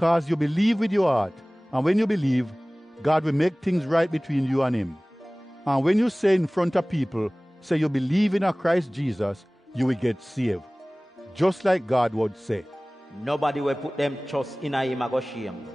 because you believe with your heart. And when you believe, God will make things right between you and him. And when you say in front of people, say you believe in a Christ Jesus, you will get saved. Just like God would say. Nobody will put them trust in him and go shame.